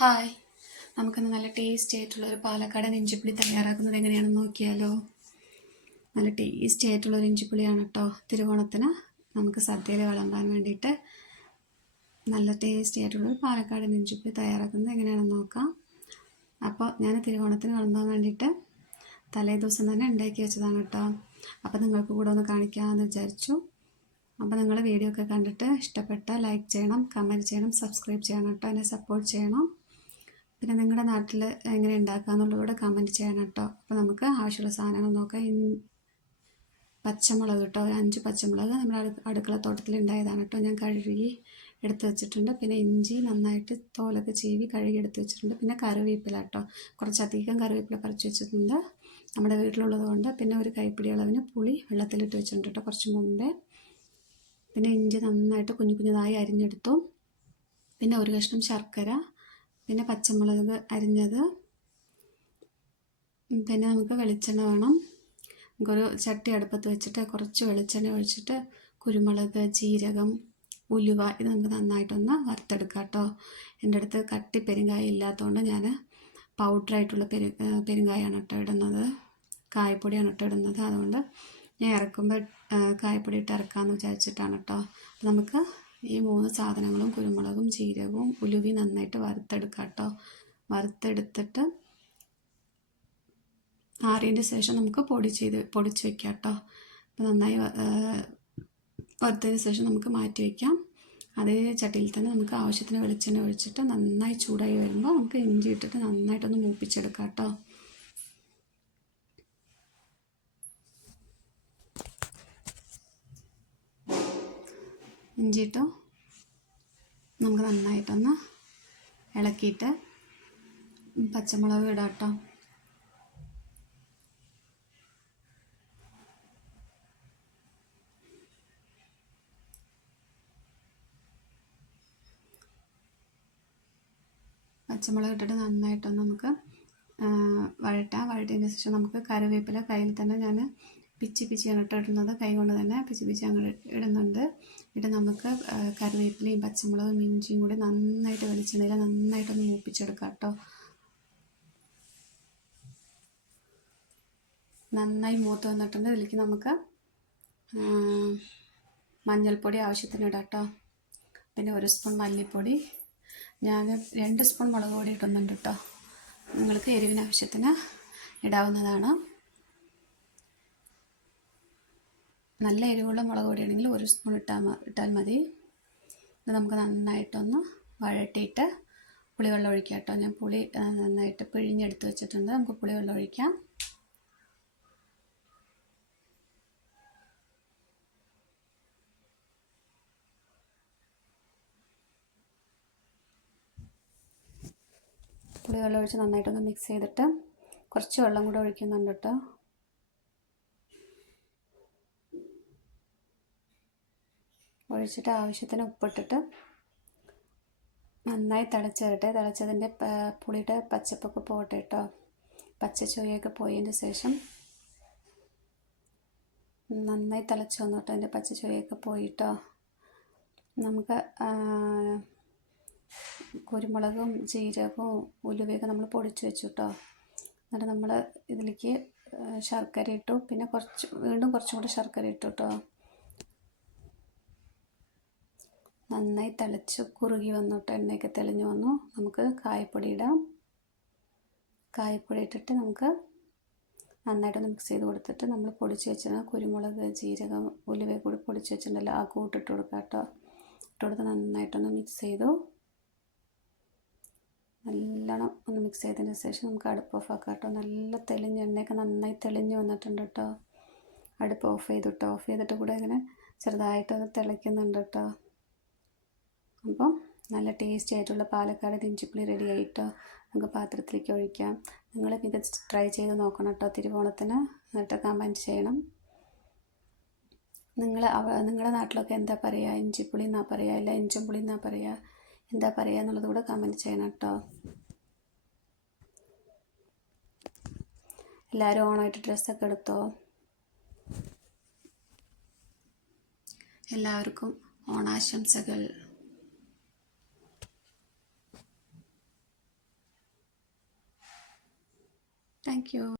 Hi, നമുക്കിന്ന് നല്ല tasty ആയിട്ടുള്ളൊരു പാലക്കാടൻ ഇഞ്ചിപ്പുളി തയ്യാറാക്കുന്നത് എങ്ങനെയാണെന്ന് നോക്കിയാലോ. നല്ല ടേസ്റ്റി ആയിട്ടുള്ളൊരു ഇഞ്ചിപ്പുളിയാണ് കേട്ടോ. തിരുവോണത്തിന് നമുക്ക് സദ്യയിൽ വിളമ്പാൻ വേണ്ടിയിട്ട് നല്ല ടേസ്റ്റി ആയിട്ടുള്ളൊരു പാലക്കാടൻ ഇഞ്ചിപ്പുളി തയ്യാറാക്കുന്നത് എങ്ങനെയാണെന്ന് നോക്കാം. അപ്പോൾ ഞാൻ തിരുവോണത്തിന് വിളമ്പാൻ വേണ്ടിയിട്ട് തലേ ദിവസം തന്നെ ഉണ്ടാക്കി വെച്ചതാണ് കേട്ടോ. അപ്പോൾ നിങ്ങൾക്ക് കൂടെ ഒന്ന് കാണിക്കാമെന്ന് വിചാരിച്ചു. അപ്പോൾ നിങ്ങൾ വീഡിയോ ഒക്കെ കണ്ടിട്ട് ഇഷ്ടപ്പെട്ടാൽ ലൈക്ക് ചെയ്യണം, കമൻറ്റ് ചെയ്യണം, സബ്സ്ക്രൈബ് ചെയ്യണം കേട്ടോ. എന്നെ സപ്പോർട്ട് ചെയ്യണം. പിന്നെ നിങ്ങളുടെ നാട്ടിൽ എങ്ങനെ ഉണ്ടാക്കാമെന്നുള്ളതൂടെ കമൻറ്റ് ചെയ്യണം കേട്ടോ. അപ്പോൾ നമുക്ക് ആവശ്യമുള്ള സാധനങ്ങൾ നോക്കാം. പച്ചമുളക് കേട്ടോ, 5 പച്ചമുളക് നമ്മുടെ അടുക്കളത്തോട്ടത്തിൽ ഉണ്ടായതാണ് കേട്ടോ. ഞാൻ കഴുകി എടുത്ത് വെച്ചിട്ടുണ്ട്. പിന്നെ ഇഞ്ചി നന്നായിട്ട് തോലൊക്കെ ചീവി കഴുകി എടുത്ത് വെച്ചിട്ടുണ്ട്. പിന്നെ കറിവേപ്പില കേട്ടോ, കുറച്ചധികം കറിവേപ്പില പറിച്ച് വെച്ചിട്ടുണ്ട് നമ്മുടെ വീട്ടിലുള്ളത് കൊണ്ട്. പിന്നെ ഒരു കൈപ്പിടി അളവിന് പുളി വെള്ളത്തിലിട്ട് വെച്ചിട്ടുണ്ട് കേട്ടോ, കുറച്ച് മുമ്പേ. പിന്നെ ഇഞ്ചി നന്നായിട്ട് കുഞ്ഞതായി അരിഞ്ഞെടുത്തു. പിന്നെ ഒരു കഷ്ണം ശർക്കര, പിന്നെ പച്ചമുളക് അരിഞ്ഞത്. പിന്നെ നമുക്ക് വെളിച്ചെണ്ണ വേണം. നമുക്കൊരു ചട്ടി അടുപ്പത്ത് വെച്ചിട്ട് കുറച്ച് വെളിച്ചെണ്ണ ഒഴിച്ചിട്ട് കുരുമുളക്, ജീരകം, ഉലുവ ഇത് നമുക്ക് നന്നായിട്ടൊന്ന് വറുത്തെടുക്കാം കേട്ടോ. എൻ്റെ അടുത്ത് കട്ടി പെരുങ്കായം ഇല്ലാത്തതുകൊണ്ട് ഞാൻ പൗഡറായിട്ടുള്ള പെരുങ്കായാണ് കേട്ടോ ഇടുന്നത്, കായപ്പൊടിയാണ് കേട്ടോ ഇടുന്നത്. അതുകൊണ്ട് ഞാൻ ഇറക്കുമ്പോൾ കായപ്പൊടി ഇട്ട് ഇറക്കാമെന്ന് വിചാരിച്ചിട്ടാണ് കേട്ടോ. അപ്പോൾ നമുക്ക് ഈ 3 സാധനങ്ങളും കുരുമുളകും ജീരകവും ഉലുവയും നന്നായിട്ട് വറുത്തെടുക്കാം കേട്ടോ. വറുത്തെടുത്തിട്ട് ആറിയതിൻ്റെ ശേഷം നമുക്ക് പൊടിച്ച് വയ്ക്കാം കേട്ടോ. അപ്പോൾ നന്നായി വറുത്തതിന് ശേഷം നമുക്ക് മാറ്റി വയ്ക്കാം. അതേ ചട്ടിയിൽ തന്നെ നമുക്ക് ആവശ്യത്തിന് വെളിച്ചെണ്ണ ഒഴിച്ചിട്ട് നന്നായി ചൂടായി വരുമ്പോൾ നമുക്ക് ഇഞ്ചി ഇട്ടിട്ട് നന്നായിട്ടൊന്ന് മൂപ്പിച്ചെടുക്കാം കേട്ടോ. ഇഞ്ചിയിട്ട് നമുക്ക് നന്നായിട്ടൊന്ന് ഇളക്കിയിട്ട് പച്ചമുളക് ഇടാം കേട്ടോ. പച്ചമുളക് ഇട്ടിട്ട് നന്നായിട്ടൊന്ന് നമുക്ക് വഴറ്റിയതിന് ശേഷം നമുക്ക് കറിവേപ്പില കയ്യിൽ തന്നെ ഞാൻ പിച്ചിയാണ് ഇടുന്നത്. കൈ കൊണ്ട് തന്നെ പിച്ചി അങ്ങ് ഇടുന്നുണ്ട്. ഇത് നമുക്ക് കറിവേപ്പിലയും പച്ചമുളകും ഇഞ്ചിയും കൂടി നന്നായിട്ട് വെളിച്ചെണ്ണയിൽ നന്നായിട്ടൊന്ന് മൂപ്പിച്ചെടുക്കാം കേട്ടോ. നന്നായി മൂത്ത് വന്നിട്ടുണ്ട്. ഇതിലേക്ക് നമുക്ക് മഞ്ഞൾപ്പൊടി ആവശ്യത്തിന് ഇടാം കേട്ടോ. പിന്നെ 1 സ്പൂൺ മല്ലിപ്പൊടി, ഞാൻ 2 സ്പൂൺ മുളക് പൊടി ഇടുന്നുണ്ട് കേട്ടോ. നിങ്ങൾക്ക് എരിവിന് ആവശ്യത്തിന് ഇടാവുന്നതാണ്. നല്ല എരിവുള്ള മുളക് പൊടിയാണെങ്കിൽ 1 സ്പൂൺ ഇട്ടാൽ മതി. ഇത് നമുക്ക് നന്നായിട്ടൊന്ന് വഴറ്റിയിട്ട് പുളിവെള്ളം ഒഴിക്കാം കേട്ടോ. ഞാൻ പുളി നന്നായിട്ട് പിഴിഞ്ഞെടുത്ത് വെച്ചിട്ടുണ്ട്. നമുക്ക് പുളിവെള്ളം ഒഴിക്കാം. പുളിവെള്ളം ഒഴിച്ച് നന്നായിട്ടൊന്ന് മിക്സ് ചെയ്തിട്ട് കുറച്ച് വെള്ളം കൂടെ ഒഴിക്കുന്നുണ്ട് കേട്ടോ. ഒഴിച്ചിട്ട് ആവശ്യത്തിന് ഉപ്പിട്ടിട്ട് നന്നായി തിളച്ച് വരട്ടെ. തിളച്ചതിൻ്റെ പുളിയുടെ പച്ചപ്പൊക്കെ പോട്ടെ കേട്ടോ. പച്ച ചൊവ്വയൊക്കെ പോയതിൻ്റെ ശേഷം നന്നായി തിളച്ച് വന്നോട്ടോ. അതിൻ്റെ പച്ച ചൊവ്വയൊക്കെ പോയിട്ടോ. നമുക്ക് കുരുമുളകും ജീരകവും ഉലുവയൊക്കെ നമ്മൾ പൊടിച്ച് വെച്ചു കേട്ടോ. എന്നിട്ട് നമ്മൾ ഇതിലേക്ക് ശർക്കര ഇട്ടു. പിന്നെ വീണ്ടും കുറച്ചും കൂടെ ശർക്കര ഇട്ടു കേട്ടോ. നന്നായി തിളച്ച് കുറുകി വന്നു കേട്ടോ. എണ്ണയൊക്കെ തെളിഞ്ഞു വന്നു. നമുക്ക് കായപ്പൊടി ഇടാം. കായപ്പൊടി ഇട്ടിട്ട് നമുക്ക് നന്നായിട്ടൊന്ന് മിക്സ് ചെയ്ത് കൊടുത്തിട്ട് നമ്മൾ പൊടിച്ച് വെച്ചിരുന്ന കുരുമുളക്, ജീരകം, ഉലുവ കൂടി പൊടിച്ച് വെച്ചിട്ടുണ്ടല്ലോ, ആ കൂട്ടിട്ട് കൊടുക്കാം കേട്ടോ. ഇട്ട് കൊടുത്ത് നന്നായിട്ടൊന്ന് മിക്സ് ചെയ്തു. നല്ലോണം ഒന്ന് മിക്സ് ചെയ്തതിന് ശേഷം നമുക്ക് അടുപ്പ് ഓഫ് ആക്കാം കേട്ടോ. നല്ല തെളിഞ്ഞ് എണ്ണയൊക്കെ നന്നായി തെളിഞ്ഞ് വന്നിട്ടുണ്ട് കേട്ടോ. അടുപ്പ് ഓഫ് ചെയ്തു കേട്ടോ. ഓഫ് ചെയ്തിട്ട് കൂടെ ഇങ്ങനെ ചെറുതായിട്ടൊന്ന് തിളയ്ക്കുന്നുണ്ട് കേട്ടോ. അപ്പം നല്ല ടേസ്റ്റി ആയിട്ടുള്ള പാലക്കാടൻ ഇഞ്ചിപ്പുളി റെഡി ആയിട്ടോ. നമുക്ക് പാത്രത്തിലേക്ക് ഒഴിക്കാം. നിങ്ങൾ ഇത് ട്രൈ ചെയ്ത് നോക്കണം കേട്ടോ തിരുവോണത്തിന്. എന്നിട്ട് കമൻറ്റ് ചെയ്യണം. നിങ്ങളുടെ നാട്ടിലൊക്കെ എന്താ പറയുക? ഇഞ്ചിപ്പുളി എന്നാ പറയുക, അല്ല ഇഞ്ചിപ്പുളി എന്നാ പറയുക, എന്താ പറയുക എന്നുള്ളത് കൂടെ കമൻറ്റ് ചെയ്യണം കേട്ടോ. എല്ലാവരും ഓണമായിട്ട് ഡ്രസ്സൊക്കെ എടുത്തോ? എല്ലാവർക്കും ഓണാശംസകൾ. Thank you.